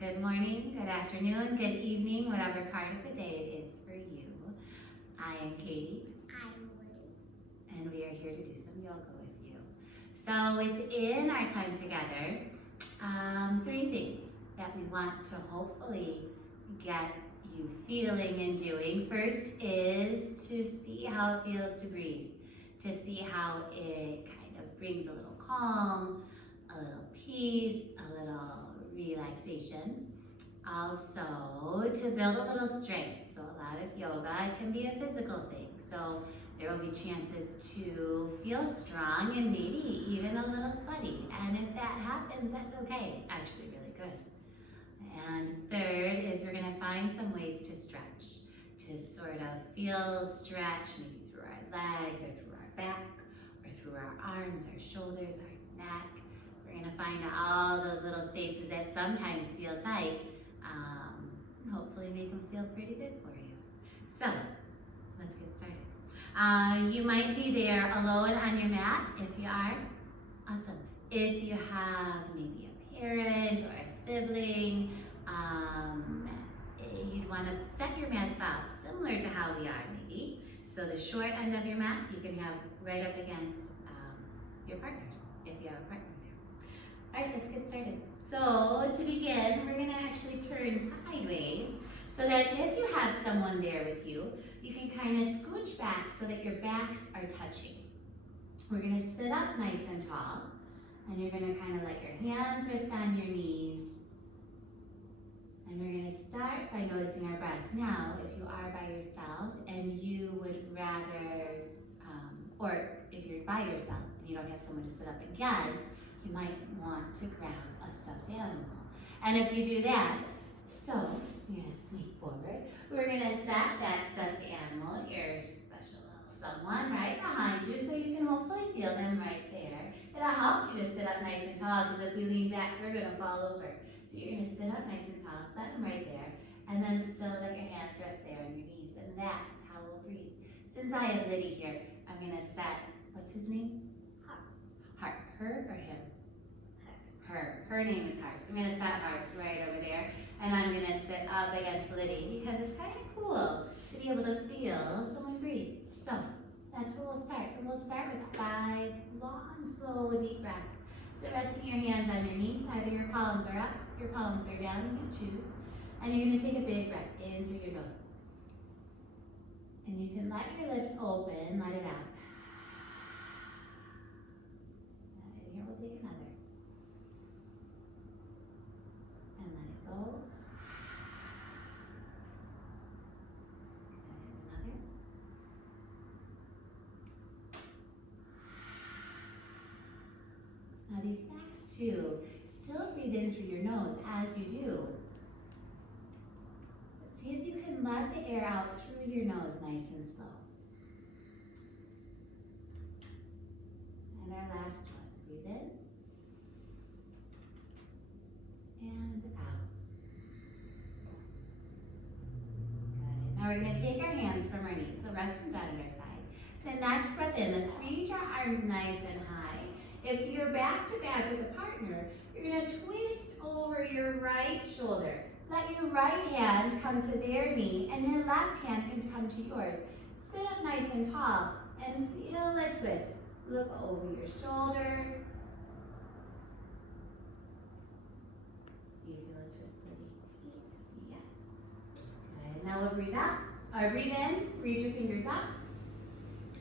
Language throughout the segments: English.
Good morning, good afternoon, good evening, whatever part of the day it is for you. I am Katie. I'm Woody. And we are here to do some yoga with you. So within our time together, 3 things that we want to hopefully get you feeling and doing. First is to see how it feels to breathe, to see how it kind of brings a little calm, a little peace, a little relaxation. Also, to build a little strength. So a lot of yoga can be a physical thing. So there will be chances to feel strong and maybe even a little sweaty. And if that happens, that's okay. It's actually really good. And third is we're going to find some ways to stretch, to sort of feel stretch, maybe through our legs or through our back or through our arms, our shoulders, our neck. We're going to find all those little spaces that sometimes feel tight, and hopefully make them feel pretty good for you. So, let's get started. You might be there alone on your mat. If you are, awesome. If you have maybe a parent or a sibling, you'd want to set your mats up similar to how we are maybe. So the short end of your mat you can have right up against your partners, if you have a partner there. All right, let's get started. So to begin, we're going to actually turn sideways so that if you have someone there with you, you can kind of scooch back so that your backs are touching. We're going to sit up nice and tall, and you're going to kind of let your hands rest on your knees. And we're going to start by noticing our breath. Now, if you are by yourself and you would rather, or if you're by yourself and you don't have someone to sit up against, you might want to grab a stuffed animal. And if you do that, so you're going to sneak forward. We're going to set that stuffed animal, your special little someone, right behind you so you can hopefully feel them right there. It'll help you to sit up nice and tall because if we lean back, we're going to fall over. So you're going to sit up nice and tall, set them right there, and then still let your hands rest there on your knees. And that's how we'll breathe. Since I have Liddy here, I'm going to set, what's his name? Heart. Her or him? Her. Her name is Hearts. I'm going to set Hearts right over there. And I'm going to sit up against Liddy because it's kind of cool to be able to feel someone breathe. So that's where we'll start. And we'll start with 5 long, slow, deep breaths. So resting your hands on your knees, either your palms are up, your palms are down, you choose. And you're going to take a big breath in through your nose. And you can let your lips open, let it out. And here we'll take another. And let it go. And another. Now these backs too, still breathe in through your nose as you do. But see if you can let the air out through your nose nice and slow. And our last one, breathe in. And out. Good. Now we're going to take our hands from our knees, so rest in bed at our side. The next breath in, let's reach our arms nice and high. If you're back to back with a partner, you're going to twist over your right shoulder. Let your right hand come to their knee and your left hand can come to yours. Sit up nice and tall and feel a twist. Look over your shoulder. Do you feel a twist, Liddy? Yes. Good. Now we'll breathe out, or breathe in, reach your fingers up,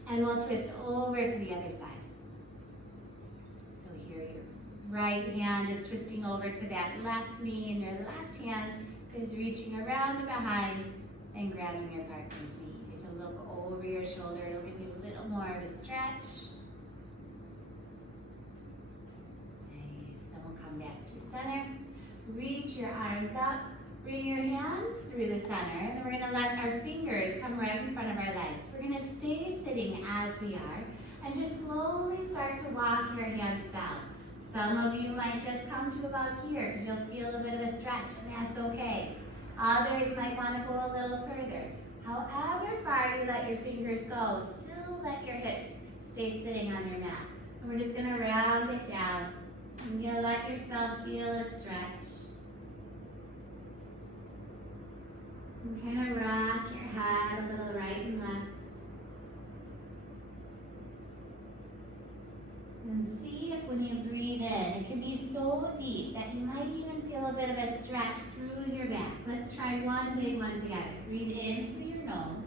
and we'll twist over to the other side. Right hand is twisting over to that left knee and your left hand is reaching around behind and grabbing your partner's knee. You get to look over your shoulder. It'll give you a little more of a stretch. Nice. Then we'll come back through center. Reach your arms up. Bring your hands through the center. And then we're going to let our fingers come right in front of our legs. We're going to stay sitting as we are and just slowly start to walk your hands down. Some of you might just come to about here because you'll feel a bit of a stretch, and that's okay. Others might want to go a little further. However far you let your fingers go, still let your hips stay sitting on your mat. And we're just going to round it down. And you'll let yourself feel a stretch. And kind of rock your head a little right and left. And see if when you breathe in, it can be so deep that you might even feel a bit of a stretch through your back. Let's try one big one together. Breathe in through your nose.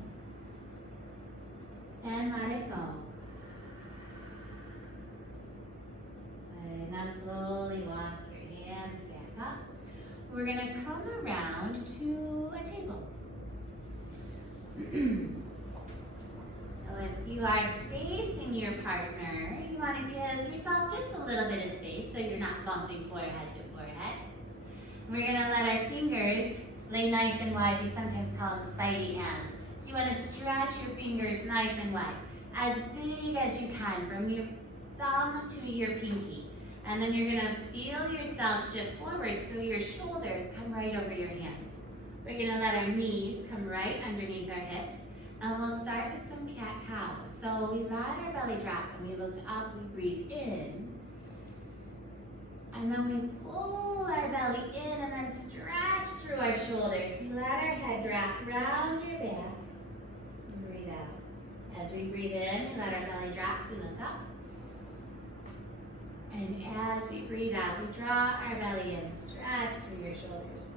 And let it go. And now slowly walk your hands back up. We're going to come around to a table. So if you are facing your partner, you want to give yourself just a little bit of space so you're not bumping forehead to forehead. And we're going to let our fingers lay nice and wide. We sometimes call them spidey hands. So you want to stretch your fingers nice and wide, as big as you can, from your thumb to your pinky. And then you're going to feel yourself shift forward so your shoulders come right over your hands. We're going to let our knees come right underneath our hips. And we'll start with some cat-cow. So we let our belly drop and we look up, we breathe in. And then we pull our belly in and then stretch through our shoulders. We let our head drop round your back and breathe out. As we breathe in, we let our belly drop, we look up. And as we breathe out, we draw our belly in, stretch through your shoulders.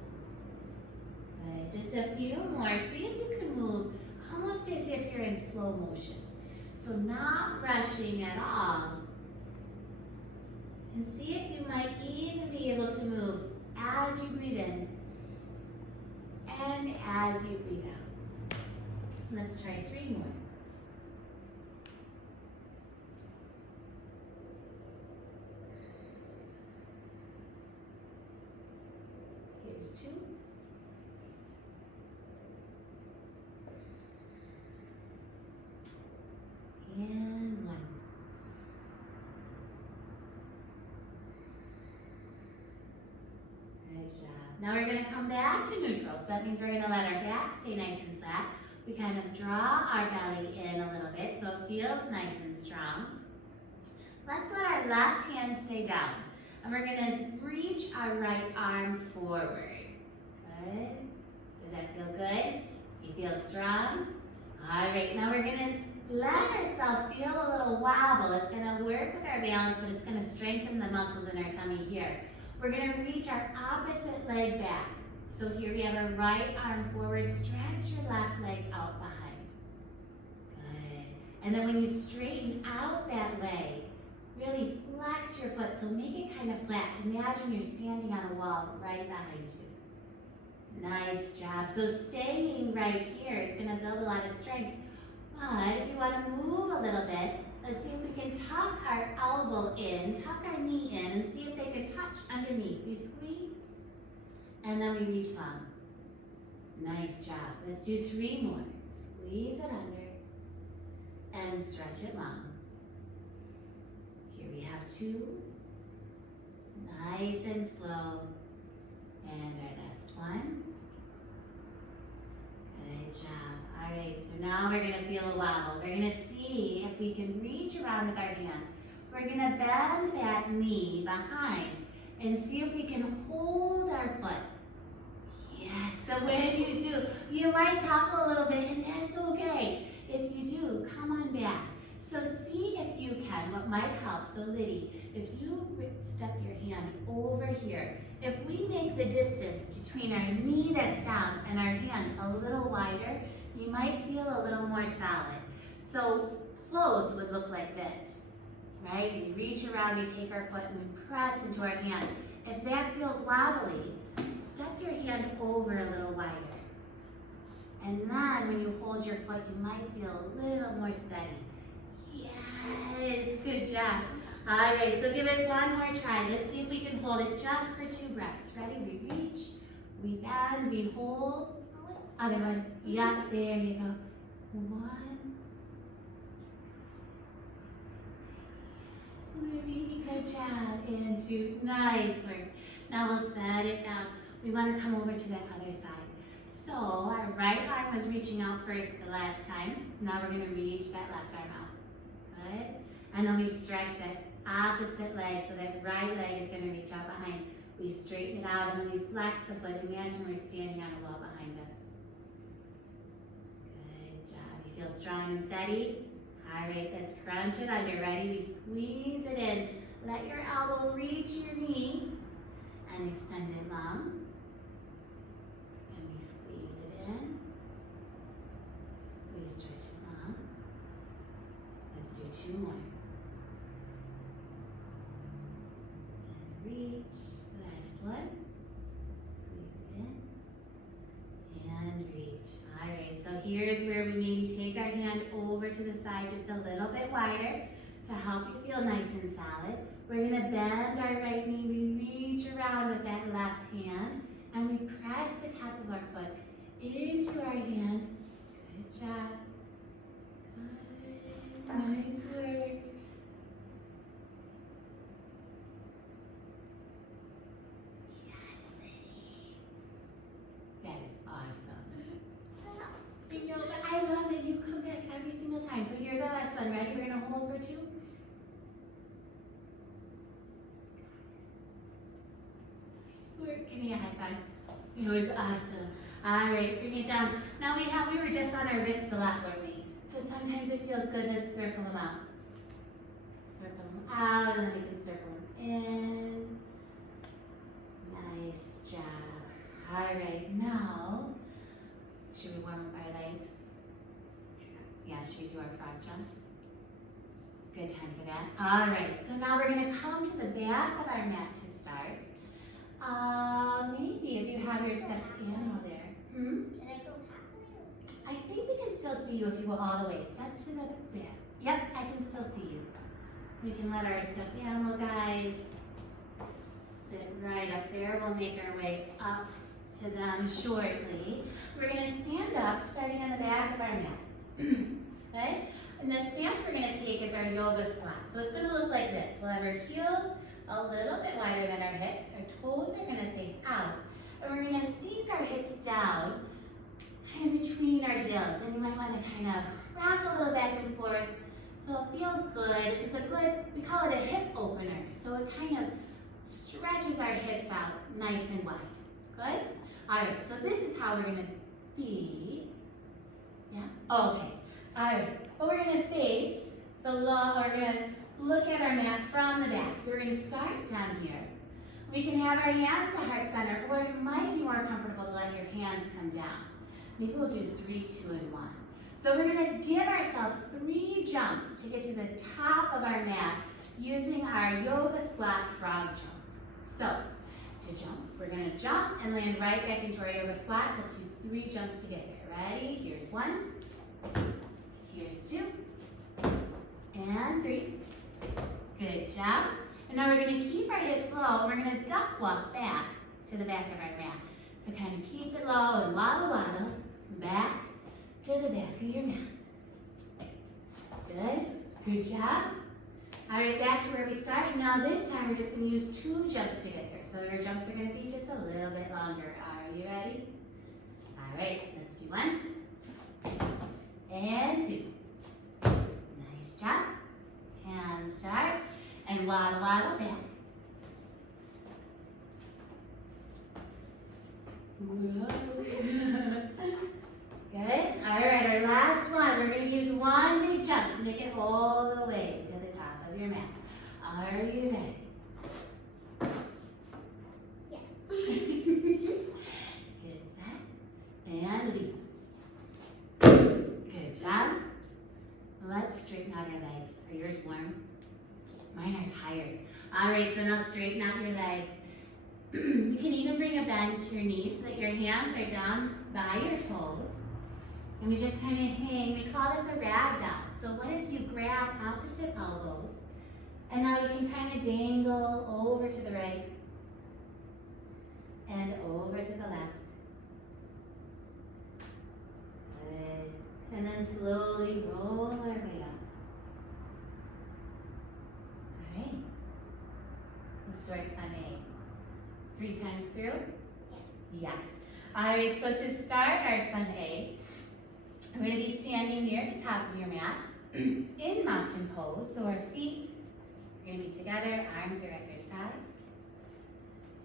Right, just a few more. See if you can move almost as if you're in slow motion. So not rushing at all. And see if you might even be able to move as you breathe in and as you breathe out. Let's try 3 more. Here's 2. And 1. Good job. Now we're going to come back to neutral. So that means we're going to let our back stay nice and flat. We kind of draw our belly in a little bit so it feels nice and strong. Let's let our left hand stay down. And we're going to reach our right arm forward. Good. Does that feel good? You feel strong? All right, now we're going to let ourselves feel a little wobble. It's going to work with our balance, but it's going to strengthen the muscles in our tummy here. We're going to reach our opposite leg back. So here we have our right arm forward. Stretch your left leg out behind. Good. And then when you straighten out that leg, really flex your foot. So make it kind of flat. Imagine you're standing on a wall right behind you. Nice job. So staying right here is going to build a lot of strength. But if you want to move a little bit, let's see if we can tuck our elbow in, tuck our knee in, and see if they can touch underneath. We squeeze, and then we reach long. Nice job. Let's do 3 more. Squeeze it under, and stretch it long. Here we have 2. Nice and slow. And our last one. Good job. All right, so now we're going to feel a wobble. We're going to see if we can reach around with our hand. We're going to bend that knee behind and see if we can hold our foot. Yes, so when you do, you might topple a little bit, and that's okay. If you do, come on back. So see if you can, what might help. So Liddy, if you step your hand over here, if we make the distance between our knee that's down and our hand a little wider, you might feel a little more solid. So close would look like this, right? We reach around, we take our foot and we press into our hand. If that feels wobbly, step your hand over a little wider. And then when you hold your foot, you might feel a little more steady. Yes, good job. All right, so give it one more try. Let's see if we can hold it just for 2 breaths. Ready? We reach, we bend, we hold. Other one. Yep, there you go. 1. Good job. And 2. Nice work. Now we'll set it down. We want to come over to that other side. So our right arm was reaching out first the last time. Now we're going to reach that left arm out. Good. And then we stretch that opposite leg so that right leg is going to reach out behind. We straighten it out and then we flex the foot. Imagine we're standing on a wall behind us. Feel strong and steady. All right, let's crunch it under. Ready? We squeeze it in. Let your elbow reach your knee and extend it long. And we squeeze it in. We stretch it long. Let's do 2 more. And reach. Last one. Squeeze it in. And reach. All right, so here's where we maybe take our hand over to the side just a little bit wider to help you feel nice and solid. We're gonna bend our right knee. We reach around with that left hand and we press the top of our foot into our hand. Good job. Good. Nice work. Yes, Liddy. That is awesome. I know, but I love that you come back every single time. So here's our last one. Ready? We're gonna hold for 2. Give me a high five. It was awesome. All right, bring it down. Now we were just on our wrists a lot, weren't we? So sometimes it feels good to circle them out. Circle them out, and then we can circle them in. Nice job. All right, now, should we warm up our legs? Yeah, should we do our frog jumps? Good time for that. All right, so now we're gonna come to the back of our mat to start. Maybe if you have your stuffed animal there. Can I go halfway? I think we can still see you if you go all the way. Step to the back. Yep, I can still see you. We can let our stuffed animal guys sit right up there. We'll make our way up to them shortly. We're going to stand up, starting on the back of our mat. Okay? And the stance we're going to take is our yoga squat. So it's going to look like this. We'll have our heels a little bit wider than our hips. Our toes are going to face out. And we're going to sink our hips down kind of between our heels. And you might want to kind of rock a little back and forth so it feels good. This is a good, we call it a hip opener. So it kind of stretches our hips out nice and wide. Good? All right, so this is how we're going to be. Yeah? Okay. All right. But we're going to face the long, we're going to look at our mat from the back. So we're going to start down here. We can have our hands to heart center, or it might be more comfortable to let your hands come down. Maybe we'll do 3, 2, and 1. So we're going to give ourselves 3 jumps to get to the top of our mat using our yoga squat frog jump. So to jump, we're going to jump and land right back into our yoga squat. Let's use 3 jumps to get there. Ready? Here's 1. Here's 2. And 3. Good job. And now we're going to keep our hips low. We're going to duck walk back to the back of our mat. So kind of keep it low and waddle, waddle back to the back of your mat. Good. Good job. All right, back to where we started. Now this time we're just going to use 2 jumps to get there. So your jumps are going to be just a little bit longer. Are you ready? All right, let's do 1 and 2. Nice job. And start. And waddle, waddle back. Good. All right, our last one. We're going to use 1 big jump to make it all the way to the top of your mat. Are you ready? Yes. Good, set. And leave. Good job. Let's straighten out our legs. Are yours warm? Mine are tired. All right, so now straighten out your legs. You can even bring a bend to your knees so that your hands are down by your toes. And we just kind of hang. We call this a ragdoll. So what if you grab opposite elbows, and now you can kind of dangle over to the right and over to the left. Good. And then slowly roll our way up. All right. Let's do our sun A. 3 times through? Yes. All right, so to start our sun A, we're going to be standing near the top of your mat in mountain pose. So our feet are going to be together, arms are at your side.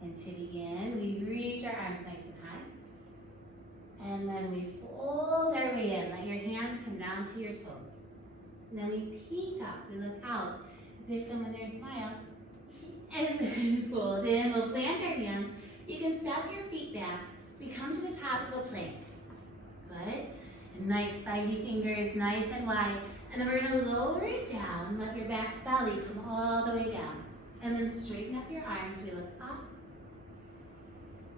And to begin, we reach our arms nice and high. And then we fold our way in. Let your hands come come down to your toes. And then we peek up, we look out. If there's someone there, smile. And then fold in, we'll plant our hands. You can step your feet back. We come to the top of a plank. Good. And nice spiny fingers, nice and wide. And then we're gonna lower it down, let your back belly come all the way down. And then straighten up your arms, we look up.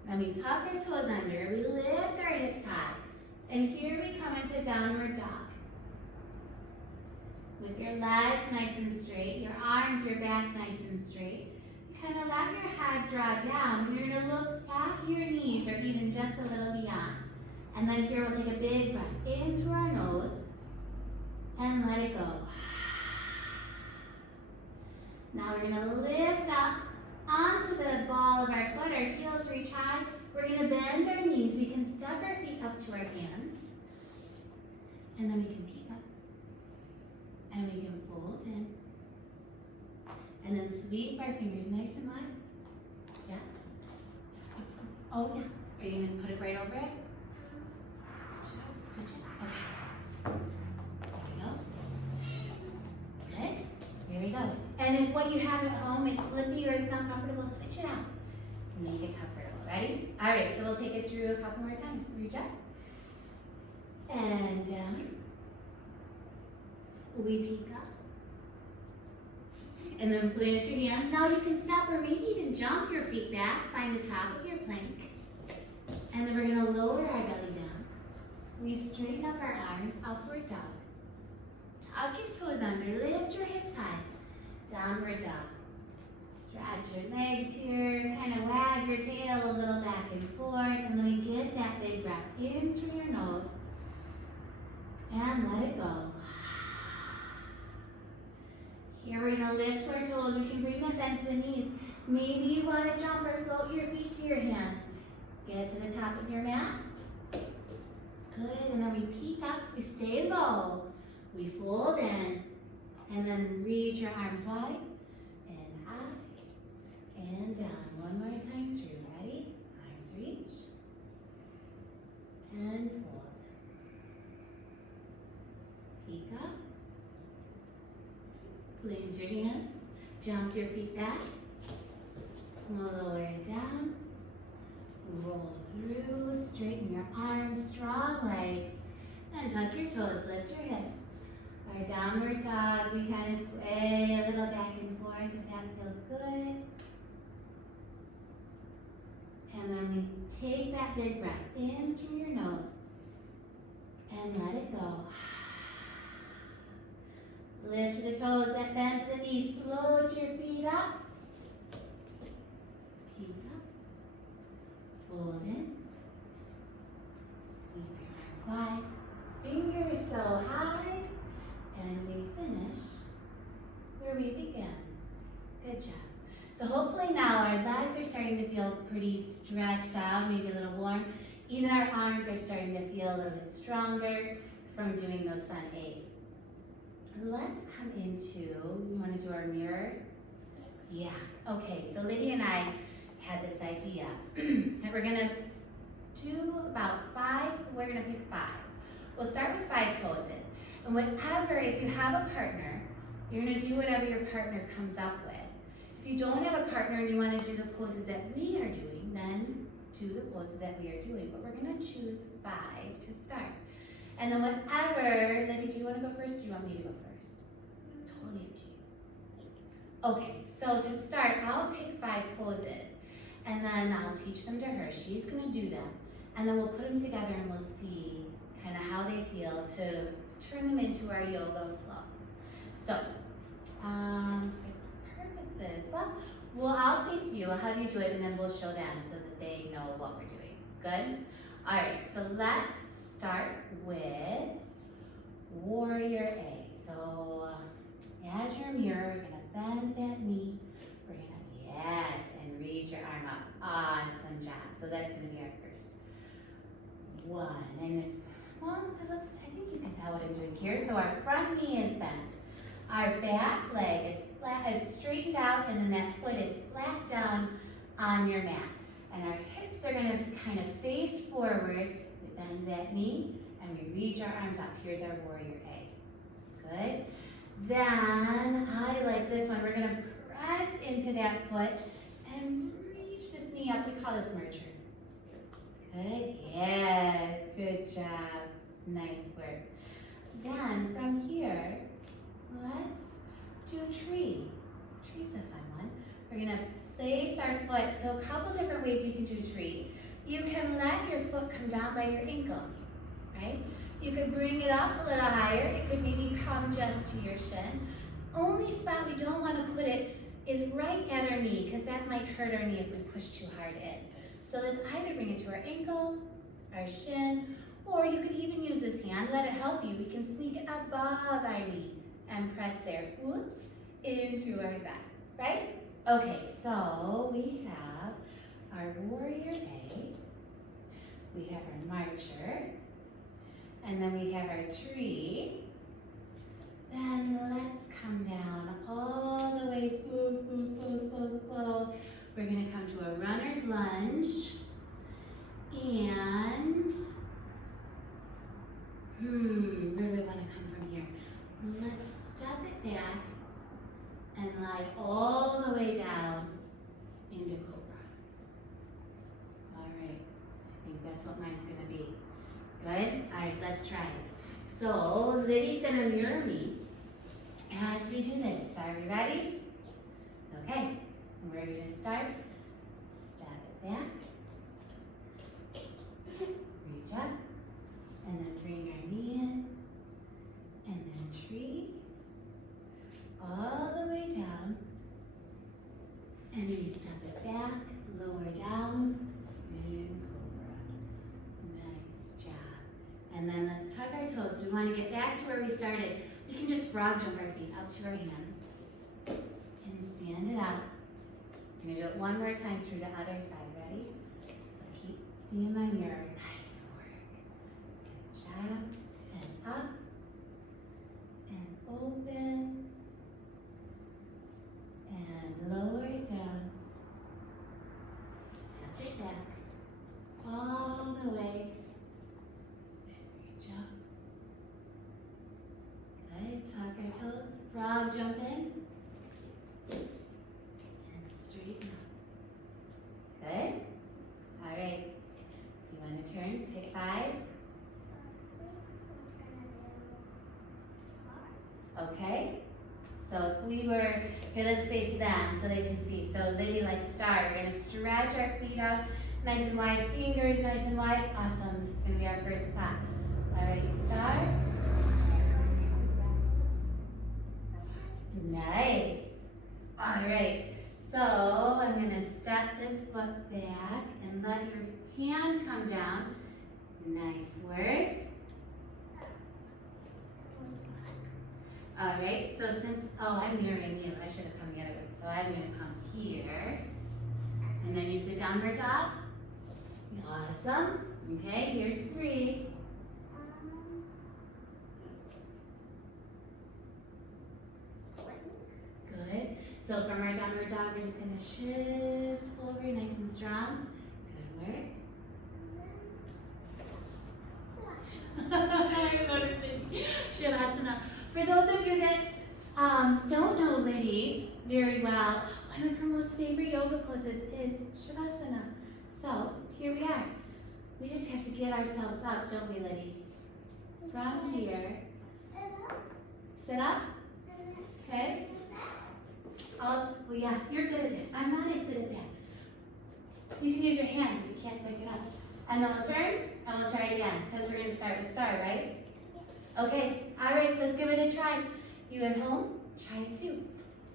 Then we tuck our toes under, we lift our hips high. And here we come into downward dog. With your legs nice and straight, your arms, your back nice and straight. Kind of let your head draw down. You're going to look at your knees or even just a little beyond. And then here we'll take a big breath in through our nose and let it go. Now we're going to lift up onto the ball of our foot. Our heels reach high. We're going to bend our knees. We can step our feet up to our hands. And then we can peek up. And we can fold in. And then sweep our fingers nice and wide. Yeah? Oh, yeah. Are you going to put it right over it? Switch it. Okay. There we go. Good. Here we go. And if what you have at home is slippy or it's not comfortable, switch it out. Make it comfortable. Ready? All right, so we'll take it through a couple more times. Reach up. And down. We peek up. And then plant your hands. Now you can step or maybe even jump your feet back. Find the top of your plank. And then we're going to lower our belly down. We straighten up our arms, upward dog. Tuck your toes under, lift your hips high. Downward dog. Stretch your legs here, kind of wag your tail a little back and forth. And then we get that big breath in through your nose. And let it go. Here we're going to lift our toes. We can bring that bend to the knees. Maybe you want to jump or float your feet to your hands. Get to the top of your mat. Good. And then we peek up. We stay low. We fold in. And then reach your arms wide. And high. And down. One more time through. Ready? Arms reach. And fold. Peek up. Plant your hands, jump your feet back, lower it down, roll through, straighten your arms, strong legs, and tuck your toes, lift your hips. Our downward dog, we kind of sway a little back and forth if that feels good. And then we take that big breath in through your nose and let it go. Lift to the toes, that bend to the knees, float your feet up. Peek up. Fold in. Sweep your arms wide. Fingers so high. And we finish where we began. Good job. So hopefully now our legs are starting to feel pretty stretched out, maybe a little warm. Even our arms are starting to feel a little bit stronger from doing those sun A's. Let's come into, you want to do our mirror? Yeah. Okay, so Lydia and I had this idea that we're going to do about 5, we're going to pick 5. We'll start with 5 poses. And whatever, if you have a partner, you're going to do whatever your partner comes up with. If you don't have a partner and you want to do the poses that we are doing, then do the poses that we are doing. But we're going to choose 5 to start. And then whatever, Lydia, do you want to go first or do you want me to go first? Totally up to you. Okay, so to start, I'll pick 5 poses. And then I'll teach them to her. She's going to do them. And then we'll put them together and we'll see kind of how they feel to turn them into our yoga flow. So, for purposes, well, I'll face you. I'll have you do it and then we'll show them so that they know what we're doing. Good? All right, so let's start with Warrior A. So as your mirror, you're gonna bend that knee. We're gonna, yes, and reach your arm up. Awesome job. So that's gonna be our first one. And if, well, it looks, I think you can tell what I'm doing here. So our front knee is bent. Our back leg is flat, it's straightened out, and then that foot is flat down on your mat. And our hips are gonna kind of face forward. We bend that knee, and we reach our arms up. Here's our warrior A. Good. Then, I like this one. We're gonna press into that foot and reach this knee up. We call this merger. Good, yes, good job. Nice work. Then, from here, let's do tree. Tree's a fun one. We're gonna place our foot. So a couple different ways we can do tree. You can let your foot come down by your ankle, right? You could bring it up a little higher. It could maybe come just to your shin. Only spot we don't want to put it is right at our knee, because that might hurt our knee if we push too hard in. So let's either bring it to our ankle, our shin, or you could even use this hand. Let it help you. We can sneak it above our knee and press there. Whoops, into our back, right? Okay, so we have our warrior A, we have our marcher, and then we have our tree. Then let's come down all the way, slow, slow, slow, slow, slow. We're gonna come to a runner's lunge, and, where do we wanna come from here? Let's step it back and lie all the way down into cobra. All right, I think that's what mine's gonna be. Good, all right, let's try it. So, Liddy's gonna mirror me as we do this. Are we ready? Okay, we're gonna start. Step it back. Reach up, and then bring our knee in, and then tree. All the way down, and we step it back, lower down, and cobra. Nice job. And then let's tug our toes. We want to get back to where we started. We can just frog jump our feet up to our hands and stand it up. I'm gonna do it one more time through the other side. Ready? So keep me in my mirror. Nice work. Good job. And up, and open. And lower it down. Step it back. All the way. And reach up. Good. Tuck our toes. Frog jump in. And straighten up. Good. All right. Do you want to turn? Pick 5. Okay. So if we were, here let's face them so they can see. So Liddy like star, we're gonna stretch our feet out, nice and wide, fingers nice and wide. Awesome, this is gonna be our first spot. All right, star. Nice. All right, so I'm gonna step this foot back and let your hand come down. Nice work. All right, so since, I'm mirroring you, I should have come the other way. So I'm gonna come here, and then you sit downward dog. Awesome. Okay, here's 3. Good. So from our downward dog, we're just gonna shift over nice and strong. Good work. Shavasana. For those of you that don't know Liddy very well, one of her most favorite yoga poses is Shavasana. So here we are. We just have to get ourselves up, don't we, Liddy? From here. Sit up. Okay. Well, yeah, you're good at it. I'm not as good at that. You can use your hands if you can't pick it up. And then we'll turn, and we'll try it again, because we're going to start with star, right? Okay, all right, let's give it a try. You at home, try it too.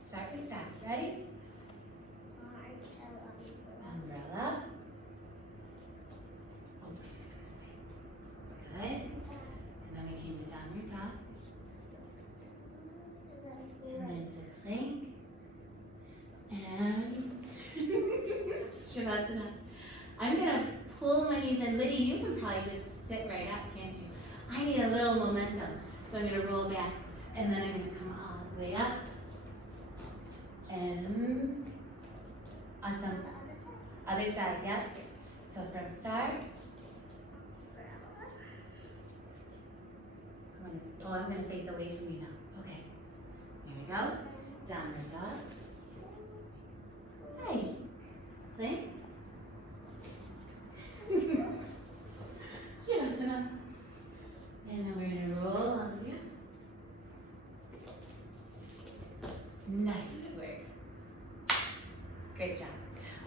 Start with star. Ready? Umbrella. Over this way. Good. And then we came to downward dog. And then to plank. And Shavasana. I'm going to pull my knees in. Liddy, you can probably just sit right up, can't you? I need a little momentum. So I'm going to roll back. And then I'm going to come all the way up. And awesome. Other side, yep. So from star. I'm gonna face away from you now. Okay. Here we go. Downward dog. Hey. Plank. Shavasana. And then we're gonna roll up again. Nice work. Great job.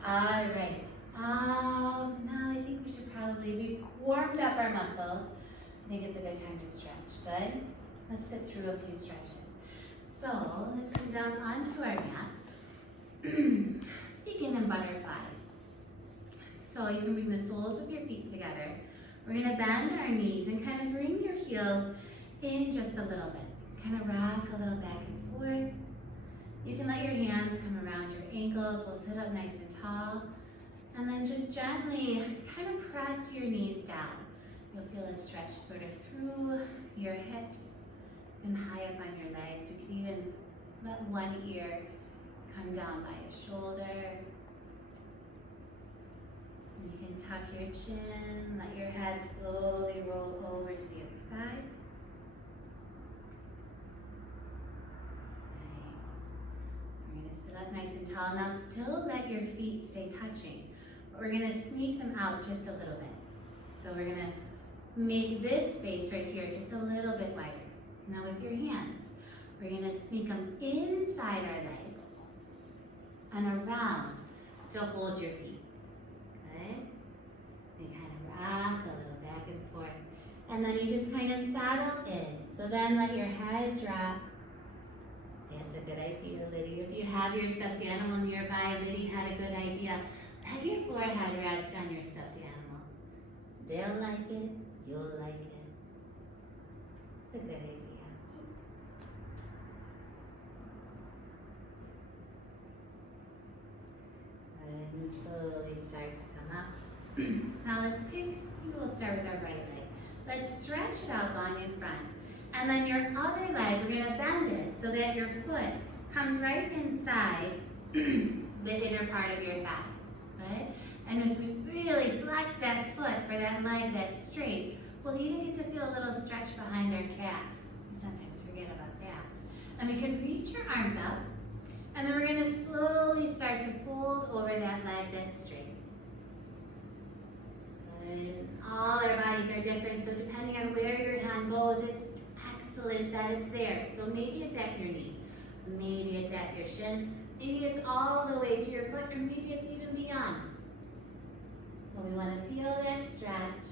All right. Now I think we should we've warmed up our muscles. I think it's a good time to stretch. Good. Let's sit through a few stretches. So let's come down onto our mat. Let's begin in butterfly. So you can bring the soles of your feet together. We're gonna bend our knees and kind of bring your heels in just a little bit. Kind of rock a little back and forth. You can let your hands come around your ankles. We'll sit up nice and tall. And then just gently kind of press your knees down. You'll feel a stretch sort of through your hips and high up on your legs. You can even let one ear come down by your shoulder. You can tuck your chin, let your head slowly roll over to the other side. Nice. We're going to sit up nice and tall. Now still let your feet stay touching. But we're going to sneak them out just a little bit. So we're going to make this space right here just a little bit wider. Now with your hands, we're going to sneak them inside our legs and around to hold your feet. Good. You kind of rock a little back and forth. And then you just kind of saddle in. So then let your head drop. That's a good idea, Liddy. If you have your stuffed animal nearby, Liddy had a good idea. Let your forehead rest on your stuffed animal. They'll like it. You'll like it. It's a good idea. And slowly start to come up. Now let's we'll start with our right leg. Let's stretch it out long in front. And then your other leg, we're gonna bend it so that your foot comes right inside the inner part of your thigh, right? And if we really flex that foot for that leg that's straight, we'll even get to feel a little stretch behind our calf. We sometimes forget about that. And we can reach your arms up, and then we're gonna slowly start to fold over that leg that's straight. Good. All our bodies are different, so depending on where your hand goes, it's excellent that it's there. So maybe it's at your knee, maybe it's at your shin, maybe it's all the way to your foot, or maybe it's even beyond. But we want to feel that stretch.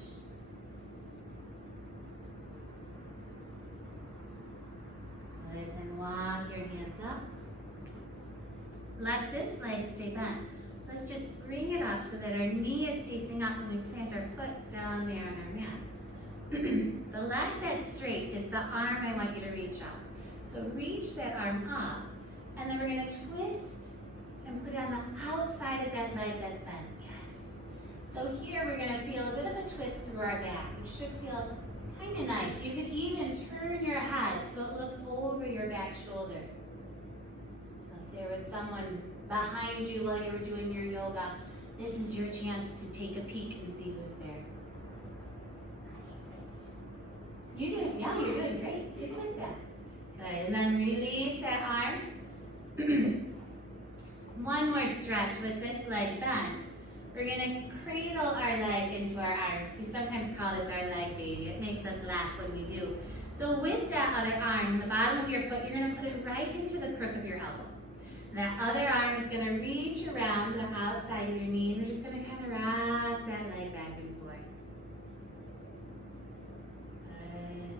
Good, and walk your hands up. Let this leg stay bent. Let's just bring it up so that our knee is facing up and we plant our foot down there on our mat. The leg that's straight is the arm I want you to reach up. So reach that arm up, and then we're going to twist and put it on the outside of that leg that's bent. Yes. So here we're going to feel a bit of a twist through our back. It should feel kind of nice. You can even turn your head so it looks over your back shoulder. So if there was someone behind you while you were doing your yoga, this is your chance to take a peek and see who's there. You did, yeah, you're doing great, just like that. Good, and then release that arm. One more stretch with this leg bent. We're gonna cradle our leg into our arms. We sometimes call this our leg baby. It makes us laugh when we do. So with that other arm, the bottom of your foot, you're gonna put it right into the crook of your elbow. That other arm is gonna reach around the outside of your knee, and we're just gonna kind of rock that leg back and forth. Good.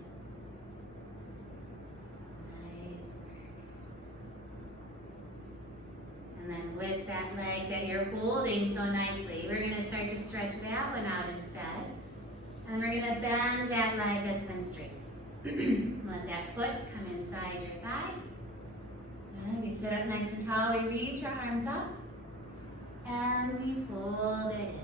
Nice work. And then with that leg that you're holding so nicely, we're gonna start to stretch that one out instead. And we're gonna bend that leg that's been straight. Let that foot come inside your thigh. And we sit up nice and tall, we reach our arms up, and we fold it in.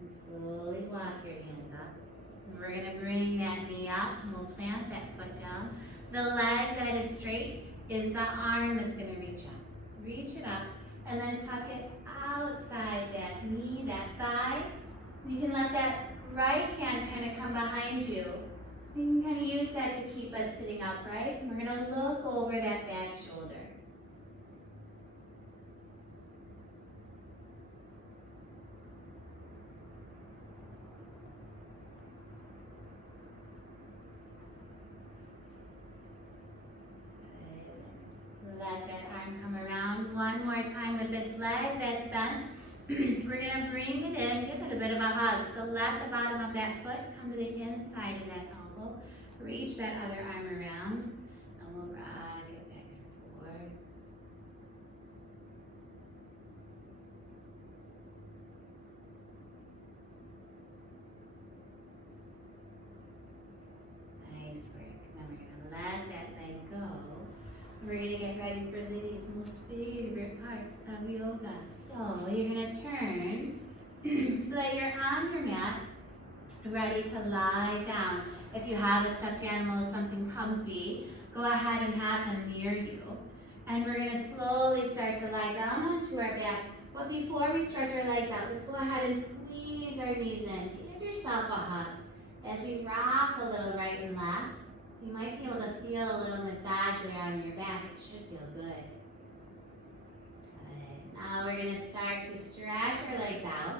And slowly walk your hands up. We're going to bring that knee up and we'll plant that foot down. The leg that is straight is the arm that's going to reach up. Reach it up and then tuck it outside that knee, that thigh. You can let that right hand kind of come behind you. You can kind of use that to keep us sitting upright. And we're going to look over that back shoulder. Let that arm come around one more time with this leg that's bent. We're going to bring it in, give it a bit of a hug. So let the bottom of that foot come to the inside of that elbow. Reach that other arm around and we'll rock it back and forth. Nice work. Then we're going to let that leg go. We're going to get ready for Liddy's most favorite part of yoga. So you're going to turn so that you're on your mat, ready to lie down. If you have a stuffed animal, something comfy, go ahead and have them near you. And we're going to slowly start to lie down onto our backs. But before we stretch our legs out, let's go ahead and squeeze our knees in. Give yourself a hug. As we rock a little right and left, you might be able to feel a little massage there on your back. It should feel good. Good. Now we're going to start to stretch our legs out.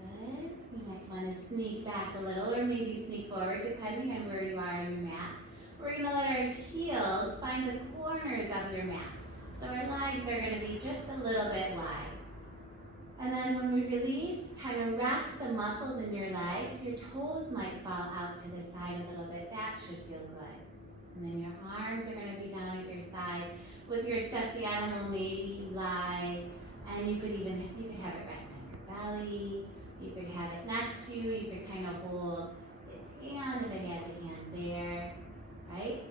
Good. You might want to sneak back a little or maybe sneak forward depending on where you are on your mat. We're going to let our heels find the corners of your mat. So our legs are going to be just a little bit wide. And then when we release, kind of rest the muscles in your legs. Your toes might fall out to the side a little bit. That should feel good. And then your arms are going to be down at your side. With your stuffed animal, maybe you lie, and you could have it rest on your belly. You could have it next to you. You could kind of hold its hand if it has a hand there, right?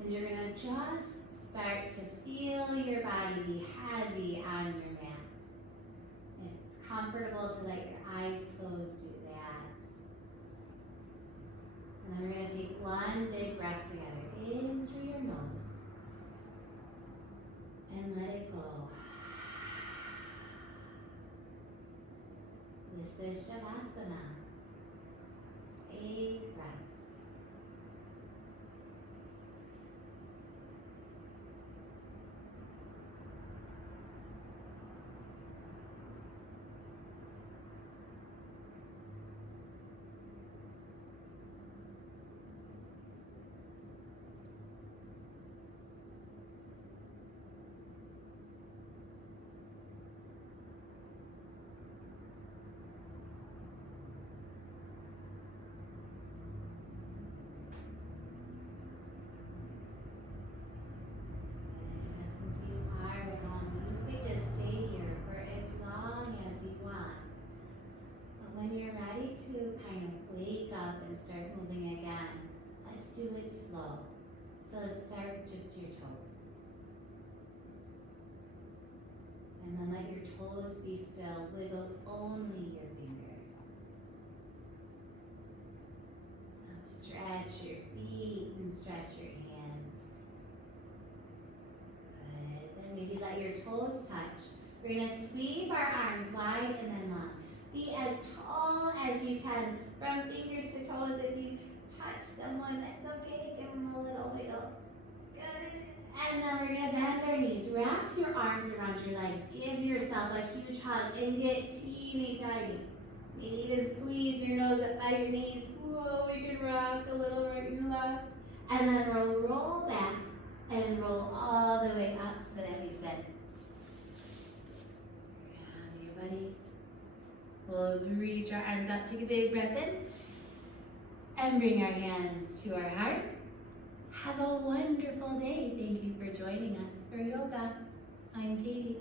And you're going to just start to feel your body be heavy on your mat. If it's comfortable to let your eyes close, do that. And then we're going to take one big breath together in through your nose and let it go. This is Shavasana. Take rest. To kind of wake up and start moving again, let's do it slow. So let's start with just your toes. And then let your toes be still. Wiggle only your fingers. Now stretch your feet and stretch your hands. Good. Then maybe let your toes touch. We're going to sweep our arms wide and then long. Be as tall as you can, from fingers to toes. If you touch someone, that's okay. Give them a little wiggle. Good. And then we're going to bend our knees. Wrap your arms around your legs. Give yourself a huge hug and get teeny tiny. Maybe even squeeze your nose up by your knees. Whoa, we can rock a little right and left. And then we'll roll back and roll all the way up so that we sit. Grab your buddy. We'll reach our arms up, take a big breath in, and bring our hands to our heart. Have a wonderful day. Thank you for joining us for yoga. I'm Katie.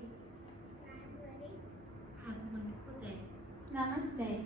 I'm ready. Have a wonderful day. Namaste.